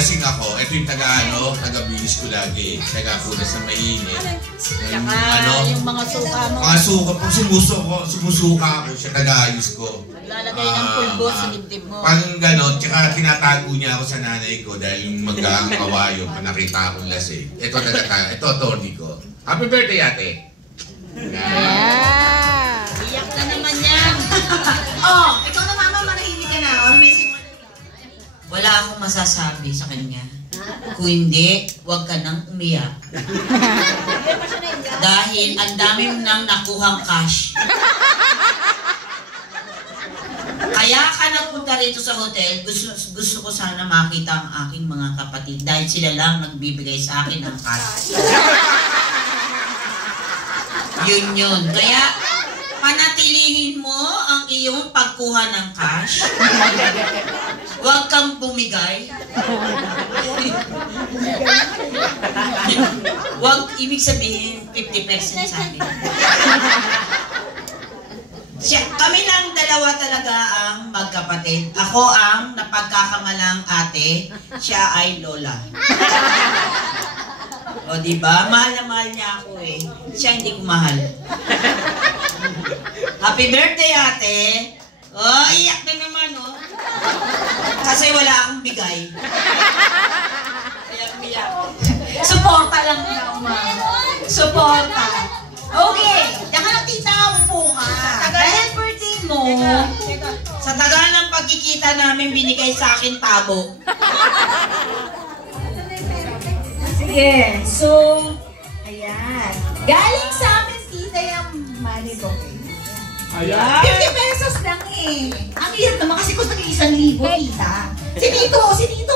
lasing ako, ito yung taga-bihis ko lagi. Taga-punas na mainit. Yung mga suka mo. Mga suka, pag sumusuka ako, siya taga-ayos ko. Naglalagay ng pulbo sa dibdib mo. Pag gano'n, tsaka tinatago niya ako sa nanay ko dahil yung mag-aang kawayo, nakita akong lasing. Ito, Tony ko. Happy birthday, ate! Yeah! Iyak na naman yan! Oh, ikaw na mama, manahimik ka na. Ano message mo? Wala akong masasabi sa kanya. Kung hindi, huwag ka nang umiyak. Dahil ang dami mo nang nakuhang cash. Kaya ka nagpunta rito sa hotel, gusto ko sana makita ang aking mga kapatid dahil sila lang nagbibigay sa akin ng cash. Yun. Kaya, panatilihin mo ang iyong pagkuha ng cash. Huwag kang bumigay. Huwag, ibig sabihin, 50% sa akin. Kami lang dalawa talaga ang magkapatid. Ako ang napagkakamalang ate, siya ay lola. O diba? Mahal na mahal niya ako eh. Siya hindi ko mahal. Happy birthday, ate! Oh, iyak na naman, oh. Kasi wala akong bigay. Iyak. Suporta lang daw, ma. Suporta. Okay. Diyan ka lang, tita. Upo ka. Dahil birthday mo, sa tagal ng pagkikita namin, binigay sa akin tabo. Sige. So, ayan. Galing sa amin, tita, yung money bouquet. Ayan. 50 pesos lang eh. Ang hirap naman kasi kung nag-1,000, tita. Si Tito